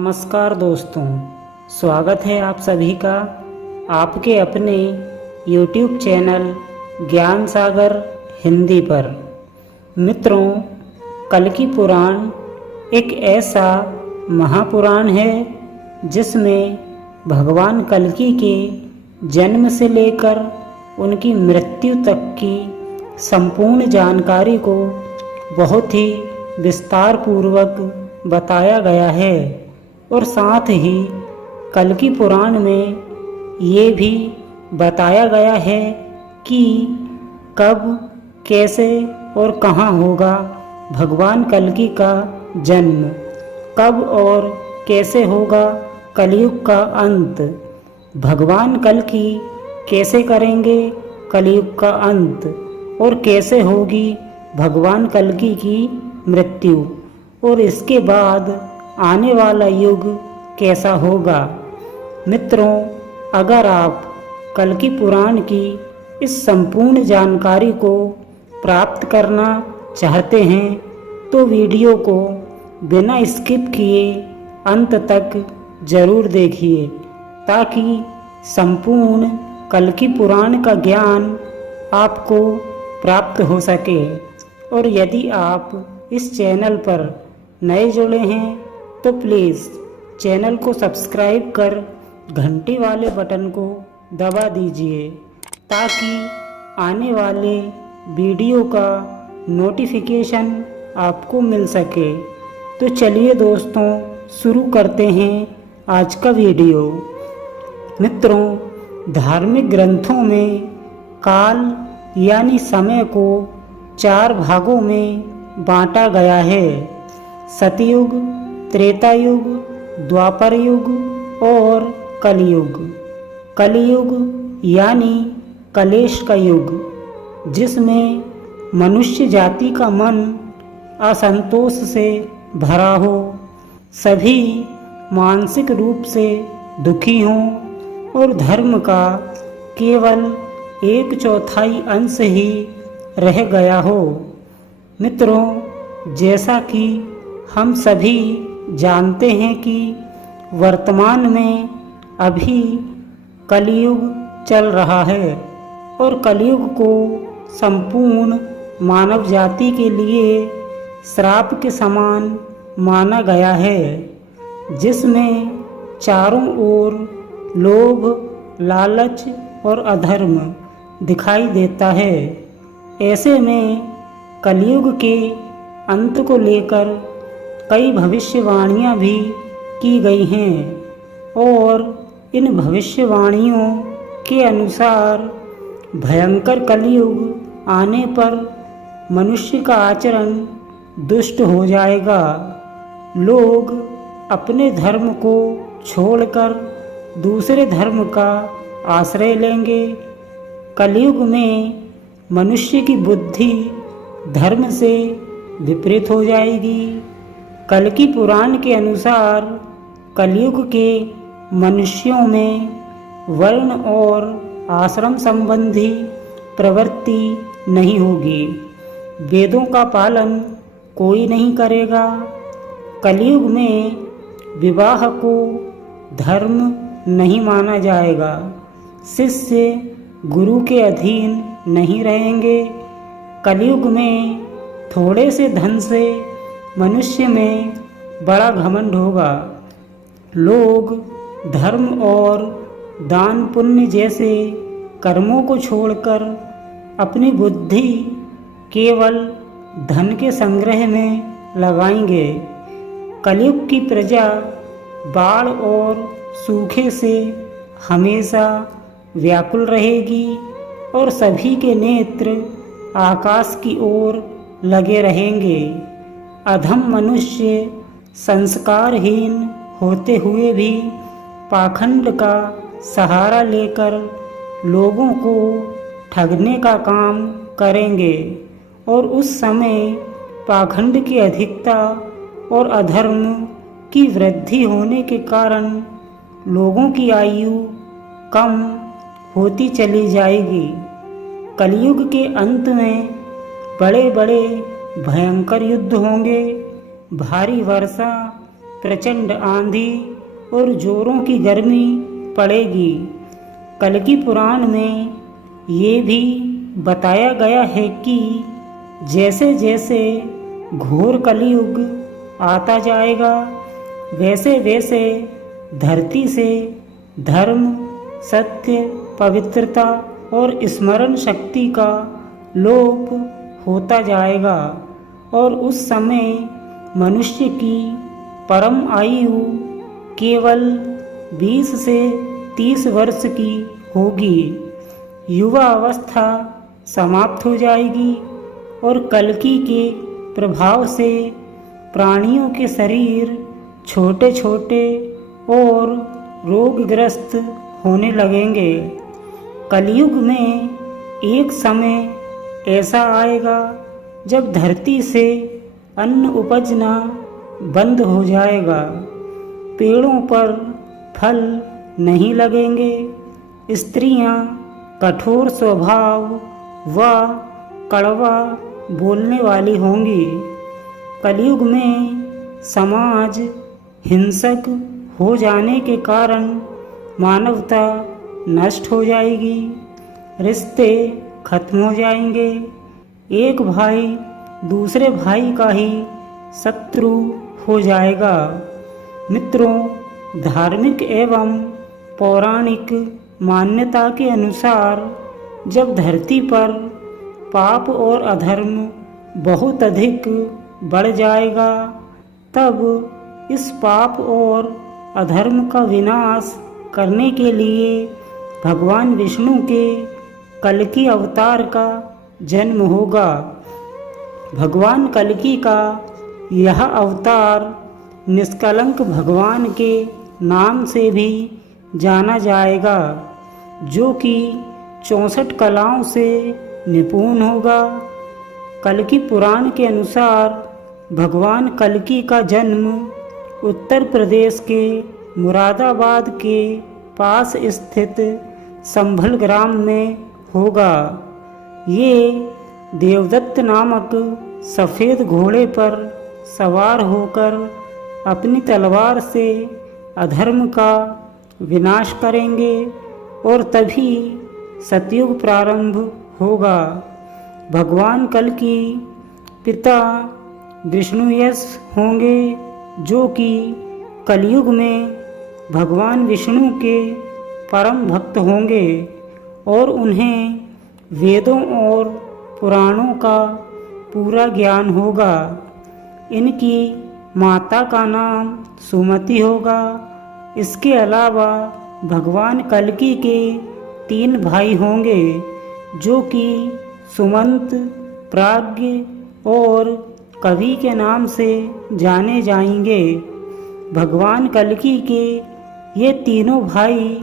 नमस्कार दोस्तों, स्वागत है आप सभी का आपके अपने YouTube चैनल ज्ञान सागर हिंदी पर। मित्रों, कल्कि पुराण एक ऐसा महापुराण है जिसमें भगवान कल्कि के जन्म से लेकर उनकी मृत्यु तक की संपूर्ण जानकारी को बहुत ही विस्तार पूर्वक बताया गया है। और साथ ही कल्कि पुराण में ये भी बताया गया है कि कब, कैसे और कहाँ होगा भगवान कल्कि का जन्म, कब और कैसे होगा कलयुग का अंत, भगवान कल्कि कैसे करेंगे कलयुग का अंत और कैसे होगी भगवान कल्कि की मृत्यु, और इसके बाद आने वाला युग कैसा होगा। मित्रों, अगर आप कल्कि पुराण की इस संपूर्ण जानकारी को प्राप्त करना चाहते हैं तो वीडियो को बिना स्किप किए अंत तक जरूर देखिए, ताकि संपूर्ण कल्कि पुराण का ज्ञान आपको प्राप्त हो सके। और यदि आप इस चैनल पर नए जुड़े हैं तो प्लीज़ चैनल को सब्सक्राइब कर घंटी वाले बटन को दबा दीजिए, ताकि आने वाले वीडियो का नोटिफिकेशन आपको मिल सके। तो चलिए दोस्तों, शुरू करते हैं आज का वीडियो। मित्रों, धार्मिक ग्रंथों में काल यानी समय को 4 भागों में बांटा गया है: सतयुग, त्रेता युग, द्वापर युग और कलयुग। कलयुग यानी कलेश का युग, जिसमें मनुष्य जाति का मन असंतोष से भरा हो, सभी मानसिक रूप से दुखी हों और धर्म का केवल 1/4 अंश ही रह गया हो। मित्रों, जैसा कि हम सभी जानते हैं कि वर्तमान में अभी कलयुग चल रहा है और कलयुग को संपूर्ण मानव जाति के लिए श्राप के समान माना गया है, जिसमें चारों ओर लोभ, लालच और अधर्म दिखाई देता है। ऐसे में कलयुग के अंत को लेकर कई भविष्यवाणियाँ भी की गई हैं और इन भविष्यवाणियों के अनुसार भयंकर कलयुग आने पर मनुष्य का आचरण दुष्ट हो जाएगा। लोग अपने धर्म को छोड़कर दूसरे धर्म का आश्रय लेंगे। कलयुग में मनुष्य की बुद्धि धर्म से विपरीत हो जाएगी। कल्कि पुराण के अनुसार कलयुग के मनुष्यों में वर्ण और आश्रम संबंधी प्रवृत्ति नहीं होगी। वेदों का पालन कोई नहीं करेगा। कलयुग में विवाह को धर्म नहीं माना जाएगा। शिष्य गुरु के अधीन नहीं रहेंगे। कलयुग में थोड़े से धन से मनुष्य में बड़ा घमंड होगा। लोग धर्म और दान पुण्य जैसे कर्मों को छोड़कर अपनी बुद्धि केवल धन के संग्रह में लगाएंगे। कलयुग की प्रजा बाढ़ और सूखे से हमेशा व्याकुल रहेगी और सभी के नेत्र आकाश की ओर लगे रहेंगे। अधम मनुष्य संस्कारहीन होते हुए भी पाखंड का सहारा लेकर लोगों को ठगने का काम करेंगे और उस समय पाखंड की अधिकता और अधर्म की वृद्धि होने के कारण लोगों की आयु कम होती चली जाएगी। कलयुग के अंत में बड़े बड़े भयंकर युद्ध होंगे। भारी वर्षा प्रचंड आंधी और जोरों की गर्मी पड़ेगी। कल्कि पुराण में ये भी बताया गया है कि जैसे जैसे घोर कलयुग आता जाएगा वैसे वैसे धरती से धर्म, सत्य, पवित्रता और स्मरण शक्ति का लोप होता जाएगा और उस समय मनुष्य की परम आयु केवल 20 से 30 वर्ष की होगी। युवा अवस्था समाप्त हो जाएगी और कल्कि के प्रभाव से प्राणियों के शरीर छोटे छोटे और रोगग्रस्त होने लगेंगे। कलयुग में एक समय ऐसा आएगा जब धरती से अन्न उपजना बंद हो जाएगा, पेड़ों पर फल नहीं लगेंगे, स्त्रियां कठोर स्वभाव व कड़वा बोलने वाली होंगी। कलयुग में समाज हिंसक हो जाने के कारण मानवता नष्ट हो जाएगी, रिश्ते खत्म हो जाएंगे, एक भाई दूसरे भाई का ही शत्रु हो जाएगा। मित्रों, धार्मिक एवं पौराणिक मान्यता के अनुसार जब धरती पर पाप और अधर्म बहुत अधिक बढ़ जाएगा तब इस पाप और अधर्म का विनाश करने के लिए भगवान विष्णु के कल्कि अवतार का जन्म होगा। भगवान कल्कि का यह अवतार निष्कलंक भगवान के नाम से भी जाना जाएगा, जो कि 64 कलाओं से निपुण होगा। कल्कि पुराण के अनुसार भगवान कल्कि का जन्म उत्तर प्रदेश के मुरादाबाद के पास स्थित संभल ग्राम में होगा। ये देवदत्त नामक सफ़ेद घोड़े पर सवार होकर अपनी तलवार से अधर्म का विनाश करेंगे और तभी सतयुग प्रारंभ होगा। भगवान कल्कि पिता विष्णुयश होंगे, जो कि कलयुग में भगवान विष्णु के परम भक्त होंगे और उन्हें वेदों और पुराणों का पूरा ज्ञान होगा। इनकी माता का नाम सुमति होगा। इसके अलावा भगवान कल्कि के 3 भाई होंगे, जो कि सुमंत, प्राज्ञ और कवि के नाम से जाने जाएंगे। भगवान कल्कि के ये तीनों भाई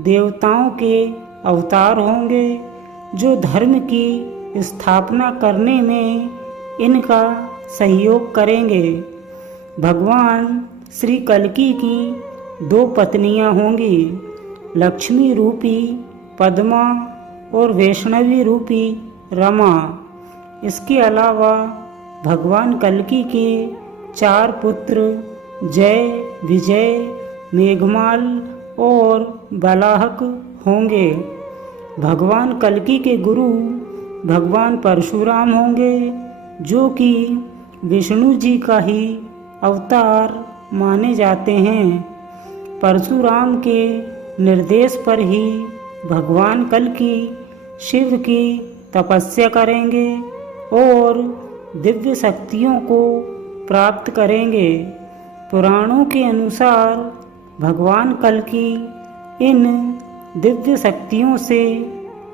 देवताओं के अवतार होंगे, जो धर्म की स्थापना करने में इनका सहयोग करेंगे। भगवान श्री कल्कि की 2 पत्नियां होंगी, लक्ष्मी रूपी पद्मा और वैष्णवी रूपी रमा। इसके अलावा भगवान कल्कि के 4 पुत्र जय, विजय, मेघमाल और बलाहक होंगे। भगवान कल्कि के गुरु भगवान परशुराम होंगे, जो कि विष्णु जी का ही अवतार माने जाते हैं। परशुराम के निर्देश पर ही भगवान कल्कि शिव की तपस्या करेंगे और दिव्य शक्तियों को प्राप्त करेंगे। पुराणों के अनुसार भगवान कल्कि इन दिव्य शक्तियों से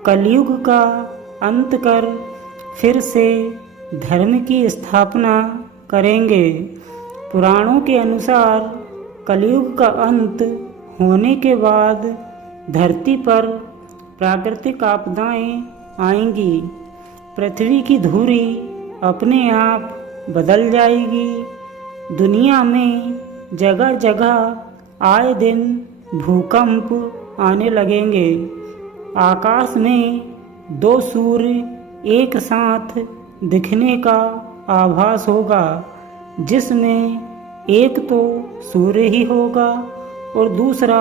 कलयुग का अंत कर फिर से धर्म की स्थापना करेंगे। पुराणों के अनुसार कलयुग का अंत होने के बाद धरती पर प्राकृतिक आपदाएं आएंगी, पृथ्वी की धुरी अपने आप बदल जाएगी, दुनिया में जगह जगह आए दिन भूकंप आने लगेंगे, आकाश में 2 सूर्य एक साथ दिखने का आभास होगा, जिसमें एक तो सूर्य ही होगा और दूसरा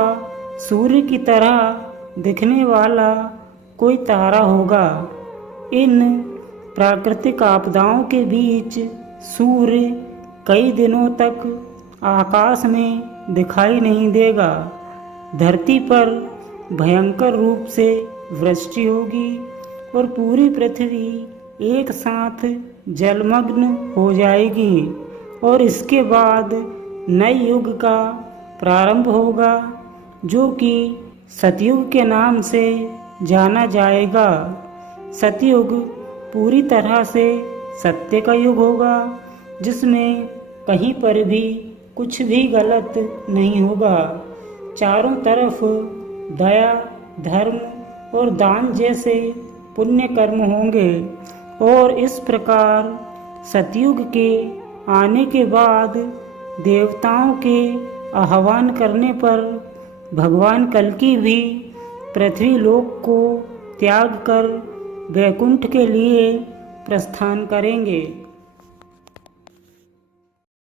सूर्य की तरह दिखने वाला कोई तारा होगा। इन प्राकृतिक आपदाओं के बीच सूर्य कई दिनों तक आकाश में दिखाई नहीं देगा। धरती पर भयंकर रूप से वृष्टि होगी और पूरी पृथ्वी एक साथ जलमग्न हो जाएगी और इसके बाद नए युग का प्रारंभ होगा जो कि सतयुग के नाम से जाना जाएगा। सतयुग पूरी तरह से सत्य का युग होगा जिसमें कहीं पर भी कुछ भी गलत नहीं होगा। चारों तरफ दया, धर्म और दान जैसे पुण्य कर्म होंगे और इस प्रकार सतयुग के आने के बाद देवताओं के आह्वान करने पर भगवान कल्कि भी पृथ्वी लोक को त्याग कर वैकुंठ के लिए प्रस्थान करेंगे।